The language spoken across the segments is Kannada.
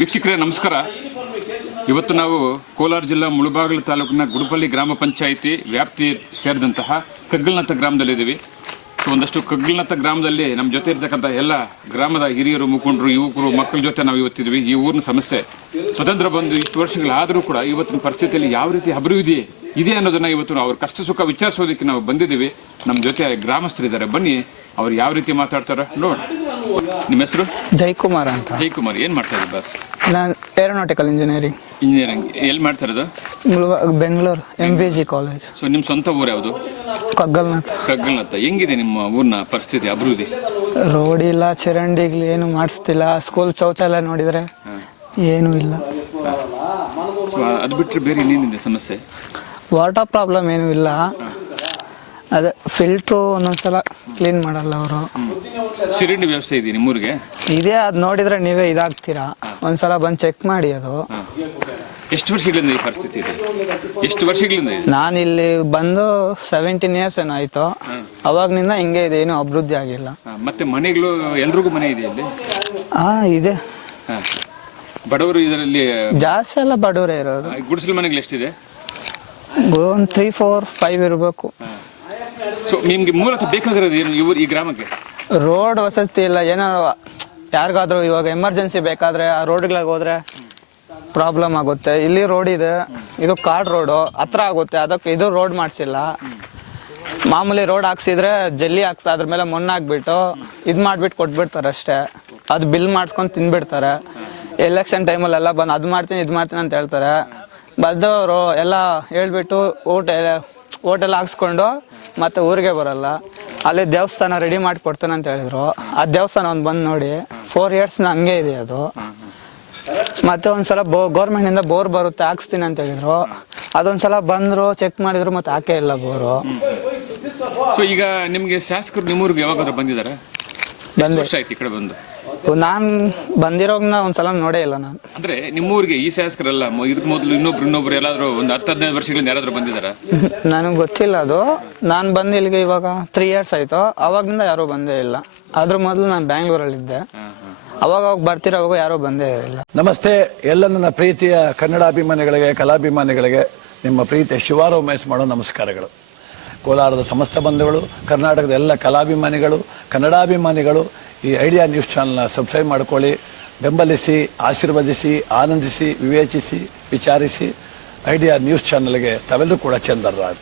ವೀಕ್ಷಕರೇ ನಮಸ್ಕಾರ. ಇವತ್ತು ನಾವು ಕೋಲಾರ ಜಿಲ್ಲಾ ಮುಳಬಾಗಿಲು ತಾಲೂಕಿನ ಗುಡುಪಲ್ಲಿ ಗ್ರಾಮ ಪಂಚಾಯಿತಿ ವ್ಯಾಪ್ತಿ ಸೇರಿದಂತಹ ಕಗ್ಗಲನತ್ತ ಗ್ರಾಮದಲ್ಲಿದ್ದೀವಿ. ಒಂದಷ್ಟು ಕಗ್ಗಲನತ್ತ ಗ್ರಾಮದಲ್ಲಿ ನಮ್ಮ ಜೊತೆ ಇರ್ತಕ್ಕಂಥ ಎಲ್ಲ ಗ್ರಾಮದ ಹಿರಿಯರು, ಮುಖಂಡರು, ಯುವಕರು, ಮಕ್ಕಳ ಜೊತೆ ನಾವು ಇವತ್ತಿದ್ವಿ. ಈ ಊರಿನ ಸಮಸ್ಯೆ ಸ್ವತಂತ್ರ ಬಂದು ಇಷ್ಟು ವರ್ಷಗಳಾದರೂ ಕೂಡ ಇವತ್ತಿನ ಪರಿಸ್ಥಿತಿಯಲ್ಲಿ ಯಾವ ರೀತಿ ಅಭಿವೃದ್ಧಿ ಇದೆ ಅನ್ನೋದನ್ನ ಇವತ್ತು ಅವ್ರ ಕಷ್ಟ ಸುಖ ವಿಚಾರಿಸೋದಕ್ಕೆ ನಾವು ಬಂದಿದ್ದೀವಿ. ನಮ್ಮ ಜೊತೆ ಗ್ರಾಮಸ್ಥರಿದ್ದಾರೆ, ಬನ್ನಿ ಅವ್ರು ಯಾವ ರೀತಿ ಮಾತಾಡ್ತಾರ ನೋಡಿ. ನಿಮ್ಮ ಹೆಸರು? ಜಯಕುಮಾರ್ ಅಂತ. ಜಯಕುಮಾರ್, ಏನ್ ಮಾಡ್ತಾ ಇದ್ದೀವಿ ಬಾಸ್? ನಾನು ಏರೋನಾಟಿಕಲ್ ಇಂಜಿನಿಯರಿಂಗ್. ಎಲ್ಲಿ ಮಾಡ್ತಾ ಇರೋದು? Bengaluru MVG college. ಸೊ ನಿಮ್ಮ ಸ್ವಂತ ಊರು ಯಾವುದು? ಕಗ್ಗಲನತ್ತ. ಕಗ್ಗಲನತ್ತ. ಹೆಂಗಿದೆ ನಿಮ್ಮ ಊರಿನ ಪರಿಸ್ಥಿತಿ, ಅಭಿವೃದ್ಧಿ? ರೋಡ್ ಇಲ್ಲ, ಚರಂಡಿಗಳು ಏನು ಮಾಡಿಸ್ತಿಲ್ಲ. ಸ್ಕೂಲ್ ಶೌಚಾಲಯ ನೋಡಿದ್ರೆ ಏನೂ ಇಲ್ಲ. ಸೊ ಅದು ಬಿಟ್ಟರೆ ಬೇರೆ ಇನ್ನೇನಿದೆ ಸಮಸ್ಯೆ? ವಾಟರ್ ಪ್ರಾಬ್ಲಮ್ ಏನೂ ಇಲ್ಲ. ಅದೇ ಫಿಲ್ಟ್ರು ಒಂದೊಂದ್ಸಲ ಕ್ಲೀನ್ ಮಾಡಲ್ಲ ಅವರು. ಚರಂಡಿ ವ್ಯವಸ್ಥೆ ಇದೆ ನಿಮ್ಮೂರಿಗೆ? ಇದೇ, ಅದು ನೋಡಿದ್ರೆ ನೀವೇ ಇದಾಗ್ತೀರಾ. ಒಂದ್ಸಲ ಬಂದು ಚೆಕ್ ಮಾಡಿ. ಅದು ಎಷ್ಟು ವರ್ಷಗಳಿಂದ ಈ ಪರಿಸ್ಥಿತಿ ಇದೆ? ಎಷ್ಟು ವರ್ಷಗಳಿಂದ ಇದೆ? ನಾನು ಇಲ್ಲಿ ಬಂದು 17 years ಏನಾಯ್ತು. ಅವಾಗ್ನಿಂದ ಹಿಂಗೆ ಇದೆ, ಏನು ಅಭಿವೃದ್ಧಿ ಆಗಿಲ್ಲ. ಮತ್ತೆ ಮನೆಗಳು ಎಲ್ರಿಗೂ ಮನೆ ಇದೆ ಇಲ್ಲಿ? ಇದೆ. ಬಡವರು ಇದರಲ್ಲಿ ಜಾಸ್ತಿ ಎಲ್ಲ ಬಡವರೇ ಇರೋದು. ಗುಡಿಸಲು ಮನೆಗಳು ಎಷ್ಟಿದೆ? ಒಂದು 3, 4, 5 ಇರಬೇಕು. ಸೊ ನಿಮ್ಗೆ ಮೂಲತಃ ಬೇಕಾಗಿರೋದು ಏನು ಈ ಗ್ರಾಮಕ್ಕೆ? ರೋಡ್ ವಸತಿ ಇಲ್ಲ. ಏನಾರು ಯಾರಿಗಾದ್ರೂ ಇವಾಗ ಎಮರ್ಜೆನ್ಸಿ ಬೇಕಾದ್ರೆ ಆ ರೋಡ್ಗಳಿಗೆ ಹೋದ್ರೆ ಪ್ರಾಬ್ಲಮ್ ಆಗುತ್ತೆ. ಇಲ್ಲಿ ರೋಡ್ ಇದೆ, ಇದು ಕಾರ್ಡ್ ರೋಡು ಹತ್ರ ಆಗುತ್ತೆ. ಅದಕ್ಕೆ ಇದು ರೋಡ್ ಮಾಡಿಸಿಲ್ಲ. ಮಾಮೂಲಿ ರೋಡ್ ಹಾಕ್ಸಿದ್ರೆ ಜಲ್ಲಿ ಹಾಕ್ಸ ಅದ್ರ ಮೇಲೆ ಮಣ್ಣು ಹಾಕ್ಬಿಟ್ಟು ಇದು ಮಾಡಿಬಿಟ್ಟು ಕೊಟ್ಬಿಡ್ತಾರೆ ಅಷ್ಟೇ. ಅದು ಬಿಲ್ ಮಾಡಿಸ್ಕೊಂಡು ತಿನ್ಬಿಡ್ತಾರೆ. ಎಲೆಕ್ಷನ್ ಟೈಮಲ್ಲೆಲ್ಲ ಬಂದು ಅದು ಮಾಡ್ತೀನಿ ಇದು ಮಾಡ್ತೀನಿ ಅಂತ ಹೇಳ್ತಾರೆ. ಬಂದವರು ಎಲ್ಲ ಹೇಳ್ಬಿಟ್ಟು ಓಟೆಲ್ಲ ಹಾಕ್ಸ್ಕೊಂಡು ಮತ್ತೆ ಊರಿಗೆ ಬರಲ್ಲ. ಅಲ್ಲಿ ದೇವಸ್ಥಾನ ರೆಡಿ ಮಾಡಿ ಕೊಡ್ತಾನೆ ಅಂತ ಹೇಳಿದ್ರು. ಆ ದೇವಸ್ಥಾನ ಒಂದು ಬಂದು ನೋಡಿ 4 years ಹಂಗೆ ಇದೆ ಅದು. ಮತ್ತೆ ಒಂದ್ಸಲ ಗೌರ್ಮೆಂಟಿಂದ ಬೋರ್ ಬರುತ್ತೆ ಹಾಕ್ಸ್ತೀನಿ ಅಂತ ಹೇಳಿದ್ರು. ಅದೊಂದ್ಸಲ ಬಂದರು, ಚೆಕ್ ಮಾಡಿದ್ರು, ಮತ್ತೆ ಹಾಕೇ ಇಲ್ಲ ಬೋರು. ಸೊ ಈಗ ನಿಮಗೆ ಶಾಸಕರು ನಿಮ್ಮೂರಿಗೆ ಯಾವಾಗಾದ್ರೂ ಬಂದಿದ್ದಾರೆ? ಬಂದು ವರ್ಷ ಆಯ್ತು ಈ ಕಡೆ ಬಂದು? ನಾನು ಬಂದಿರೋಗ್ನ ಒಂದ್ಸಲ ನೋಡೇ ಇಲ್ಲ ನಾನು. ಅಂದ್ರೆ ನಿಮ್ಮೂರಿಗೆ ಈ ಶಾಸಕರಲ್ಲ, ಇದಕ್ಕೆ ಮೊದಲು ಇನ್ನೊಬ್ರು ಎಲ್ಲಾದ್ರೂ ಒಂದು 10-15 ವರ್ಷಗಳಿಂದ ಯಾರಾದ್ರೂ ಬಂದಿದ್ದಾರಾ? ನನಗೆ ಗೊತ್ತಿಲ್ಲ ಅದು. ನಾನು ಬಂದು ಇಲ್ಲಿಗೆ ಇವಾಗ 3 years ಆಯ್ತು. ಅವಾಗಿಂದ ಯಾರೂ ಬಂದೇ ಇಲ್ಲ. ಅದ್ರ ಮೊದಲು ನಾನು ಬ್ಯಾಂಗ್ಳೂರಲ್ಲಿದ್ದೆ. ಅವಾಗ ಬರ್ತಿರೋವಾಗ ಯಾರೂ ಬಂದೇ ಇರಲಿಲ್ಲ. ನಮಸ್ತೆ ಎಲ್ಲ ನನ್ನ ಪ್ರೀತಿಯ ಕನ್ನಡಾಭಿಮಾನಿಗಳಿಗೆ, ಕಲಾಭಿಮಾನಿಗಳಿಗೆ ನಿಮ್ಮ ಪ್ರೀತಿಯ ಶಿವಾರ ಉಮೇಶ್ ಮಾಡೋ ನಮಸ್ಕಾರಗಳು. ಕೋಲಾರದ ಸಮಸ್ತ ಬಂಧುಗಳು, ಕರ್ನಾಟಕದ ಎಲ್ಲ ಕಲಾಭಿಮಾನಿಗಳು, ಕನ್ನಡಾಭಿಮಾನಿಗಳು ಈ ಐಡಿಯಾ ನ್ಯೂಸ್ ಚಾನಲ್ನ ಸಬ್ಸ್ಕ್ರೈಬ್ ಮಾಡ್ಕೊಳ್ಳಿ, ಬೆಂಬಲಿಸಿ, ಆಶೀರ್ವದಿಸಿ, ಆನಂದಿಸಿ, ವಿವೇಚಿಸಿ, ವಿಚಾರಿಸಿ. ಐಡಿಯಾ ನ್ಯೂಸ್ ಚಾನಲ್ಗೆ ತಾವೆಲ್ಲರೂ ಕೂಡ ಚಂದರ.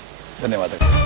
ಧನ್ಯವಾದಗಳು.